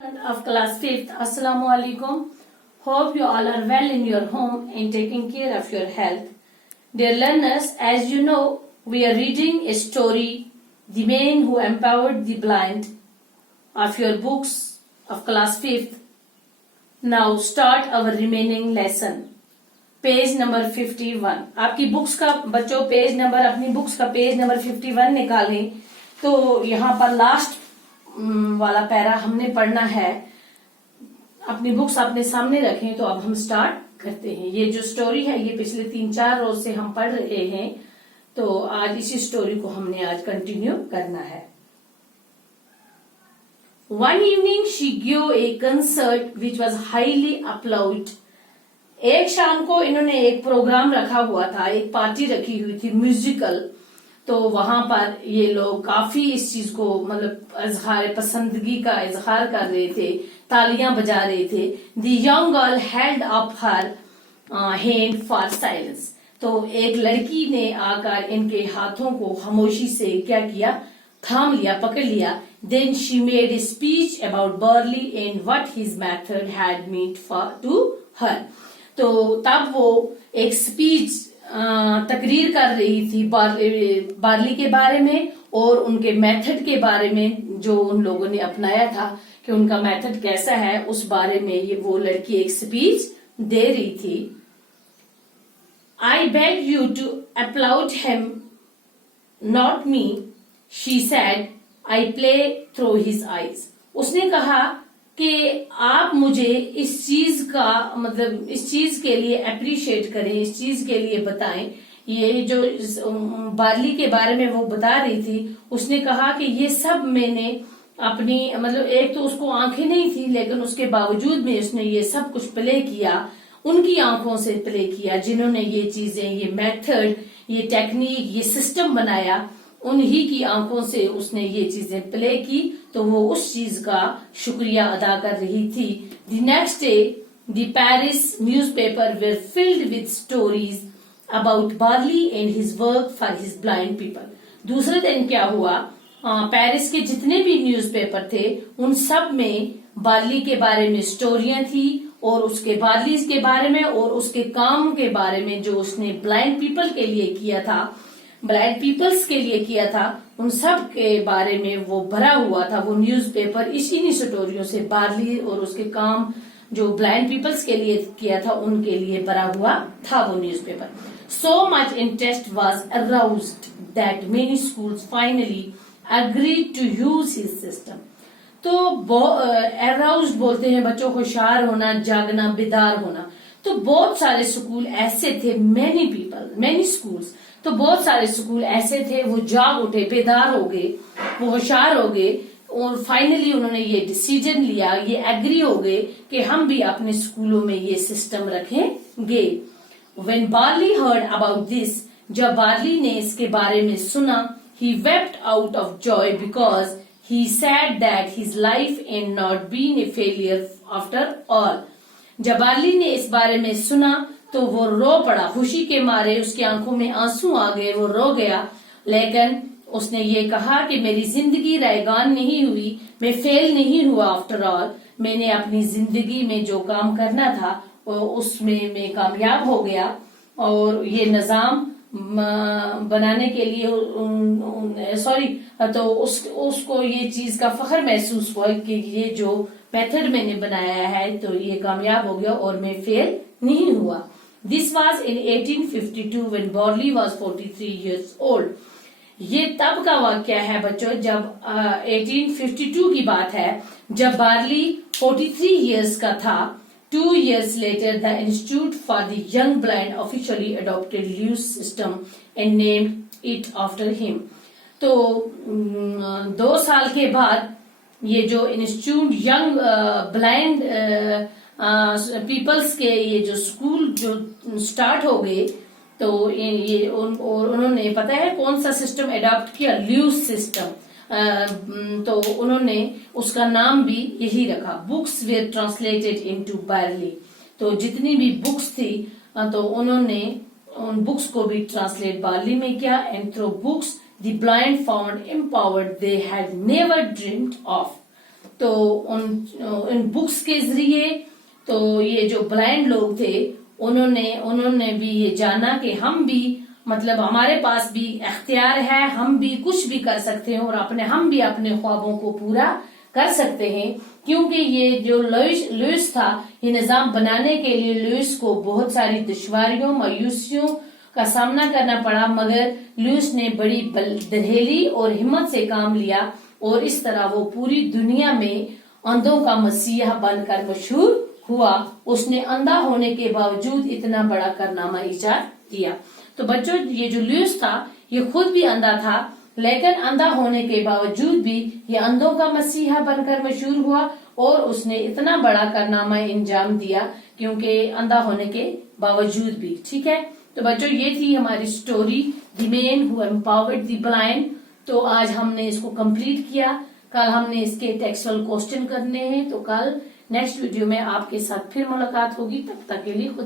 Of class 5th, Assalamu alaikum. Hope you all are well in your home and taking care of your health. Dear learners, as you know, we are reading a story, The Man Who Empowered the Blind, of your books of class 5th. Now start our remaining lesson. Page number 51. आपकी books का बच्चों page number अपनी books का page number 51 निकालें तो यहाँ पर last वाला पैरा हमने पढ़ना है. अपनी बुक्स अपने सामने रखें तो अब हम स्टार्ट करते हैं. ये जो स्टोरी है ये पिछले 3-4 रोज से हम पढ़ रहे हैं तो आज इसी स्टोरी को हमने आज कंटिन्यू करना है. One evening she gave a concert which was highly applauded. एक शाम को इन्होंने एक प्रोग्राम रखा हुआ था, एक पार्टी रखी हुई थी म्यूजिकल. तो वहां पर ये लोग काफी इस चीज को मतलब इजहार पसंदगी का इजहार कर रहे थे, तालियां बजा रहे थे. The young girl held up her hand for silence. तो एक लड़की ने आकर इनके हाथों को खामोशी से क्या किया, थाम लिया, पकड़ लिया. Then she made a speech about Braille and what his method had meant for to her. तो तब वो एक स्पीच तकरीर कर रही थी बार्ली के बारे में और उनके मेथड के बारे में जो उन लोगों ने अपनाया था कि उनका मेथड कैसा है उस बारे में ये वो लड़की एक स्पीच दे रही थी. I beg you to applaud him not me, she said. I play through his eyes. उसने कहा कि आप मुझे इस चीज का मतलब इस चीज के लिए अप्रिशिएट करें, इस चीज के लिए बताएं. ये जो बार्ली के बारे में वो बता रही थी उसने कहा कि ये सब मैंने अपनी मतलब एक तो उसको आंखें नहीं थी लेकिन उसके बावजूद में उसने ये सब कुछ प्ले किया, उनकी आंखों से प्ले किया जिन्होंने ये चीजें, ये मेथड, ये टेक्निक, ये सिस्टम बनाया, उन्हीं की आंखों से उसने ये चीजें प्ले की. तो वो उस चीज का शुक्रिया अदा कर रही थी. The next day the Paris newspaper were filled with stories about Braille and his work for his blind people. दूसरे दिन क्या हुआ, पेरिस के जितने भी न्यूज़पेपर थे उन सब में बार्ली के बारे में स्टोरियां थी और उसके बार्ली के बारे में और उसके काम के बारे में जो उसने ब्लाइंड पीपल के लिए किया था, ब्लाइंड पीपल्स के लिए किया था, उन सब के बारे में वो भरा हुआ था. वो न्यूज़पेपर इन्हीं स्टोरियों से बार्ली और उसके काम जो ब्लाइंड पीपल्स के लिए किया था उनके लिए भरा हुआ था वो newspaper. So much interest was aroused that many schools finally agreed to use his system. तो अराउज्ड बोलते हैं बच्चों को होशियार होना, जागना, बेदार होना. तो बहुत सारे स्कूल ऐसे थे, मेनी स्कूल्स, तो बहुत सारे स्कूल ऐसे थे वो जाग उठे, बेदार हो गए, वो होशियार हो गए और फाइनली उन्होंने ये डिसीजन लिया, ये एग्री हो गए कि हम भी अपने स्कूलों में ये सिस्टम रखेंगे. When Barley heard about this, जब बार्ली ने इसके बारे में सुना, he wept out of joy because he said that his life and not been a failure after all. जब बार्ली ने इस बारे में सुना तो वो रो पड़ा, खुशी के मारे उसकी आंखों में आंसू आ गए, वो रो गया. लेकिन उसने ये कहा कि मेरी जिंदगी रैगान नहीं हुई, मैं फेल नहीं हुआ आफ्टर ऑल. मैंने अपनी जिंदगी में जो काम करना था उसमें मैं कामयाब हो गया और ये निजाम बनाने के लिए तो उसको ये चीज का फख्र महसूस हुआ कि ये जो मेथड मैंने बनाया है तो ये कामयाब हो गया और मैं फेल नहीं हुआ. This was in 1852 when Barley was 43 years old. ये तब का वाकया है बच्चों जब 1852 की बात है जब बार्ली 43 years का था. 2 years later, the Institute for the Young Blind officially adopted Lewis system and named it after him. तो 2 साल के बाद ये जो इंस्टीट्यूट यंग ब्लाइंड पीपल्स के ये जो स्कूल जो स्टार्ट हो गए तो ये और उन्होंने पता है कौन सा सिस्टम अडॉप्ट किया, ल्यूस सिस्टम. तो उन्होंने उसका नाम भी यही रखा. Books were translated into Braille. तो जितनी भी बुक्स थी तो उन्होंने उन बुक्स को भी ट्रांसलेट बार्ली में किया. And through books the blind found empowered they had never dreamed of. تو ان بکس کے ذریعے تو یہ جو بلائنڈ لوگ تھے انہوں نے بھی یہ جانا کہ ہم بھی مطلب ہمارے پاس بھی اختیار ہے، ہم بھی کچھ بھی کر سکتے ہیں اور ہم بھی اپنے خوابوں کو پورا کر سکتے ہیں، کیونکہ یہ جو لوئس تھا یہ نظام بنانے کے لیے لوئس کو بہت ساری دشواریوں مایوسیوں کا سامنا کرنا پڑا، مگر لوئس نے بڑی دلہیری اور ہمت سے کام لیا اور اس طرح وہ پوری دنیا میں اندھوں کا مسیحا بن کر مشہور ہوا۔ اس نے اندھا ہونے کے باوجود اتنا بڑا کارنامہ ایجاد کیا۔ تو بچوں یہ جو لوئس تھا یہ خود بھی اندھا تھا، لیکن اندھا ہونے کے باوجود بھی یہ اندھوں کا مسیحا بن کر مشہور ہوا اور اس نے اتنا بڑا کارنامہ انجام دیا کیونکہ اندھا ہونے کے باوجود بھی۔ ٹھیک ہے، تو بچوں یہ تھی ہماری سٹوری دی مین ہو امپاورڈ دی بلائنڈ۔ تو آج ہم نے اس کو کمپلیٹ کیا، کل ہم نے اس کے ٹیکسچوئل کوسچن کرنے ہیں، تو کل نیکسٹ ویڈیو میں آپ کے ساتھ پھر ملاقات ہوگی، تب تک کے لیے خدا